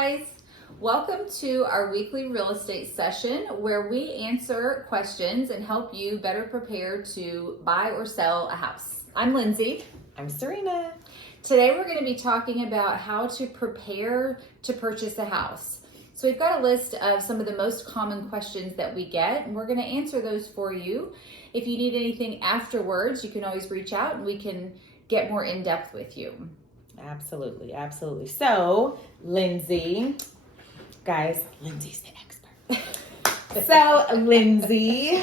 guys, welcome to our weekly real estate session where we answer questions and help you better prepare to buy or sell a house. I'm Lindsay. I'm Czarina. Today we're going to be talking about how to prepare to purchase a house. So we've got a list of some of the most common questions that we get, and we're going to answer those for you. If you need anything afterwards, you can always reach out and we can get more in depth with you. Absolutely, absolutely. So, Lindsay, guys, Lindsay's the expert. So, Lindsay,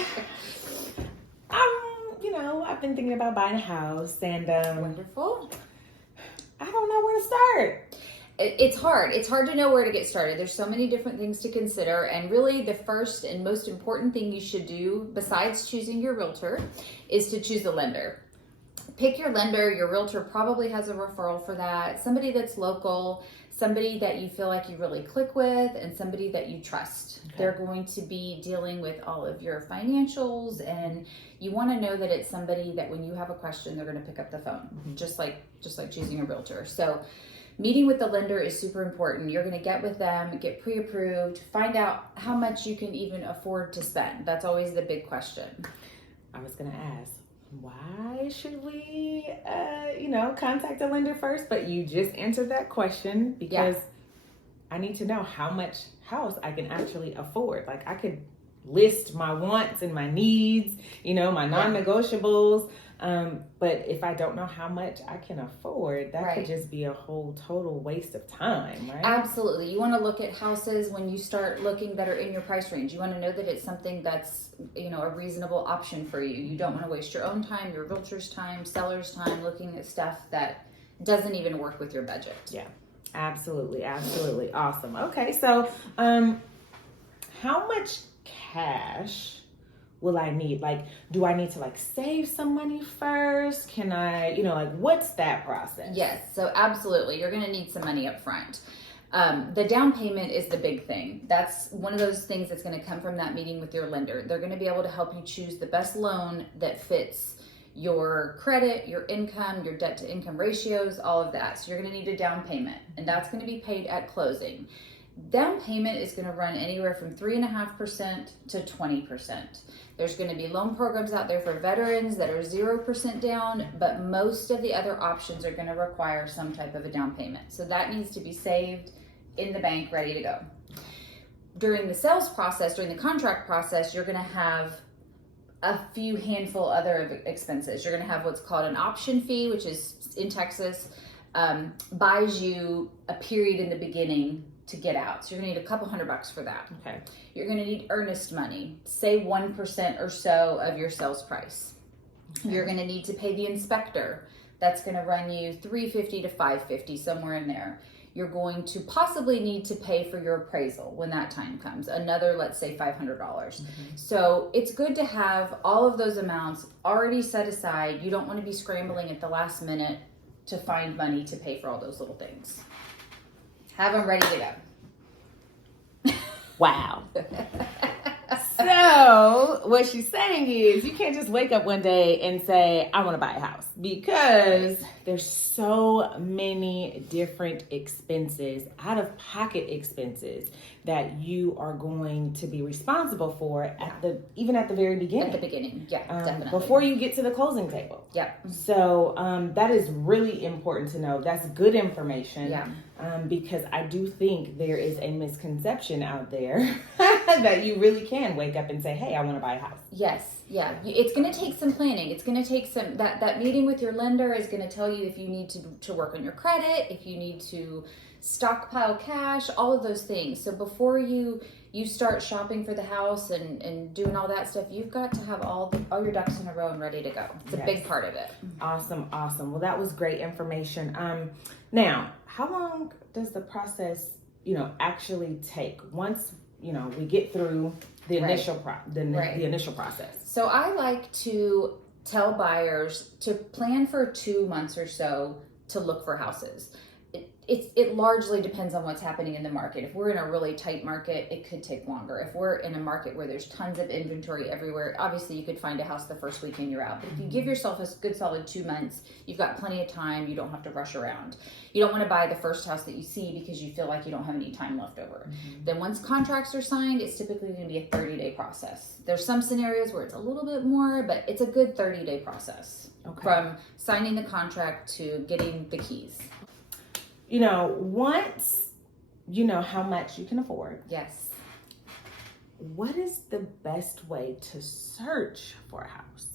I've been thinking about buying a house, and Wonderful. I don't know where to start. It's hard. It's hard to know where to get started. There's so many different things to consider, and really the first and most important thing you should do, besides choosing your realtor, is to choose a lender. Pick your lender. Your realtor probably has a referral for that. Somebody that's local, somebody that you feel like you really click with, and somebody that you trust. Okay. They're going to be dealing with all of your financials, and you want to know that it's somebody that when you have a question, they're going to pick up the phone, just like choosing a realtor. So meeting with the lender is super important. You're going to get with them, get pre-approved, find out how much you can even afford to spend. That's always the big question. I was going to ask, why should we, contact a lender first? But you just answered that question because I need to know how much house I can actually afford. Like I could list my wants and my needs, my non-negotiables. But if I don't know how much I can afford, that could just be a whole total waste of time, right? Absolutely. You want to look at houses when you start looking that are in your price range. You want to know that it's something that's, a reasonable option for you. You don't want to waste your own time, your realtor's time, seller's time, looking at stuff that doesn't even work with your budget. Yeah, absolutely. Absolutely. Awesome. Okay. So, how much cash will I need? Like, do I need to save some money first? Can I, what's that process? Yes. So absolutely. You're going to need some money up front. The down payment is the big thing. That's one of those things that's going to come from that meeting with your lender. They're going to be able to help you choose the best loan that fits your credit, your income, your debt to income ratios, all of that. So you're going to need a down payment, and that's going to be paid at closing. Down payment is going to run anywhere from 3.5% to 20%. There's going to be loan programs out there for veterans that are 0% down, but most of the other options are going to require some type of a down payment. So that needs to be saved in the bank, ready to go. During the sales process, during the contract process, you're going to have a few handful other expenses. You're going to have what's called an option fee, which is in Texas, buys you a period in the beginning to get out. So you're gonna need a couple $100 for that. Okay. You're gonna need earnest money, say 1% or so of your sales price. Okay. You're gonna need to pay the inspector. That's gonna run you $350 to $550, somewhere in there. You're going to possibly need to pay for your appraisal when that time comes. Another, let's say $500. So it's good to have all of those amounts already set aside. You don't wanna be scrambling at the last minute to find money to pay for all those little things. Have them ready to go. Wow. So what she's saying is you can't just wake up one day and say, I want to buy a house, because there's so many different expenses, out-of-pocket expenses that you are going to be responsible for even at the very beginning. At the beginning, definitely. Before you get to the closing table. Yeah. So that is really important to know. That's good information. Yeah. Because I do think there is a misconception out there that you really can wake up and say, hey, I want to buy a house. Yes. Yeah. It's going to take some planning. It's going to take some, that meeting with your lender is going to tell you if you need to work on your credit, if you need to stockpile cash, all of those things. So before you start shopping for the house and doing all that stuff, you've got to have all your ducks in a row and ready to go. It's a big part of it. Awesome. Well, that was great information. Now, how long does the process, actually take once, we get through the initial process? So I like to tell buyers to plan for 2 months or so to look for houses. it largely depends on what's happening in the market. If we're in a really tight market, it could take longer. If we're in a market where there's tons of inventory everywhere, obviously you could find a house the first weekend you're out. But if you give yourself a good solid 2 months, you've got plenty of time. You don't have to rush around. You don't want to buy the first house that you see because you feel like you don't have any time left over. Then once contracts are signed, it's typically going to be a 30-day process. There's some scenarios where it's a little bit more, but it's a good 30-day process from signing the contract to getting the keys. You know, once you know how much you can afford. Yes. What is the best way to search for a house?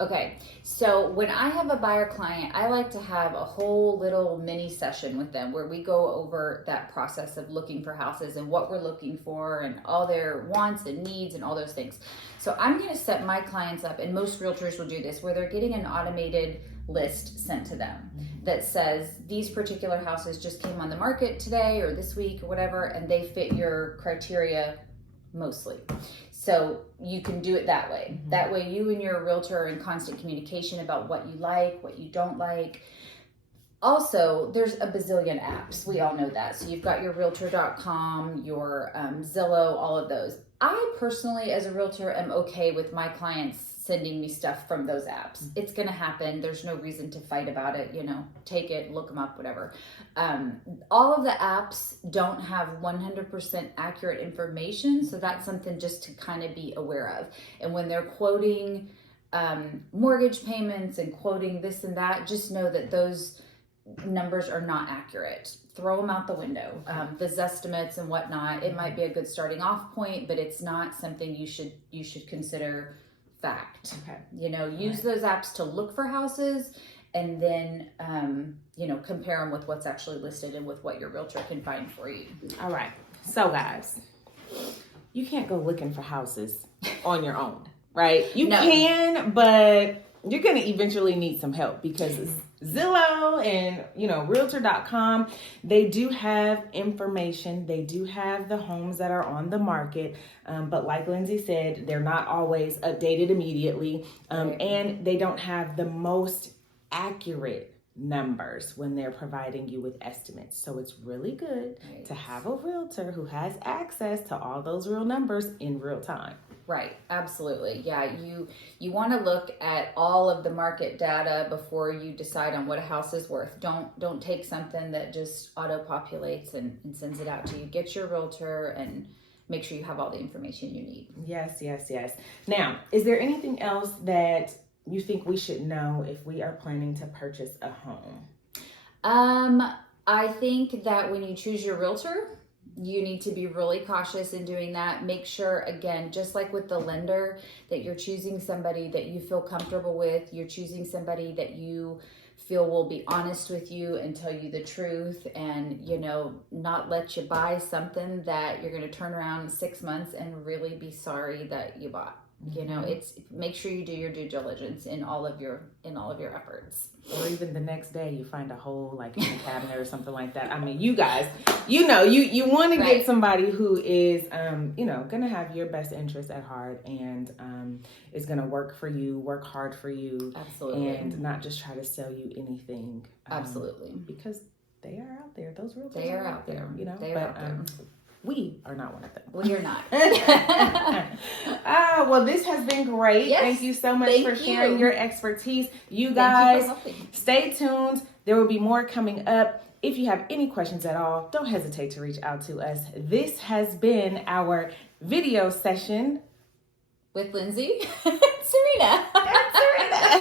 Okay, so when I have a buyer client, I like to have a whole little mini session with them where we go over that process of looking for houses and what we're looking for and all their wants and needs and all those things. So I'm going to set my clients up, and most realtors will do this, where they're getting an automated list sent to them that says these particular houses just came on the market today or this week or whatever, and they fit your criteria mostly. So you can do it that way. That way you and your realtor are in constant communication about what you like, what you don't like. Also, there's a bazillion apps. We all know that. So you've got your realtor.com, your Zillow, all of those. I personally, as a realtor, am okay with my clients sending me stuff from those apps. It's going to happen. There's no reason to fight about it. You know, take it, look them up, whatever. All of the apps don't have 100% accurate information. So that's something just to kind of be aware of. And when they're quoting mortgage payments and quoting this and that, just know that those numbers are not accurate. Throw them out the window. The Zestimates and whatnot, it might be a good starting off point, but it's not something you should consider fact. You know, use those apps to look for houses, and then you know, compare them with what's actually listed and with what your realtor can find for you. All right. So guys, you can't go looking for houses on your own, right? You can, but you're going to eventually need some help, because Zillow and, you know, realtor.com, they do have information. They do have the homes that are on the market. But like Lindsay said, they're not always updated immediately. And they don't have the most accurate numbers when they're providing you with estimates. So it's really good to have a realtor who has access to all those real numbers in real time. Right, absolutely. Yeah, you want to look at all of the market data before you decide on what a house is worth. Don't take something that just auto-populates and sends it out to you. Get your realtor and make sure you have all the information you need. Yes. Now, is there anything else that you think we should know if we are planning to purchase a home? I think that when you choose your realtor, you need to be really cautious in doing that. Make sure, again, just like with the lender, that you're choosing somebody that you feel comfortable with. You're choosing somebody that you feel will be honest with you and tell you the truth, and, you know, not let you buy something that you're going to turn around in 6 months and really be sorry that you bought. You know, it's make sure you do your due diligence in all of your efforts. Or even the next day you find a hole like in a cabinet or something like that. I mean, you guys, you know, you want to get somebody who is, you know, going to have your best interest at heart, and is going to work for you, work hard for you. Absolutely. And not just try to sell you anything. Absolutely. Because they are out there. Those realtors they are out there. You know, they are out there. We are not one of them. Well, you're not. Well, this has been great. Yes. Thank you so much for sharing your expertise. You guys, stay tuned. There will be more coming up. If you have any questions at all, don't hesitate to reach out to us. This has been our video session with Lindsay and Czarina.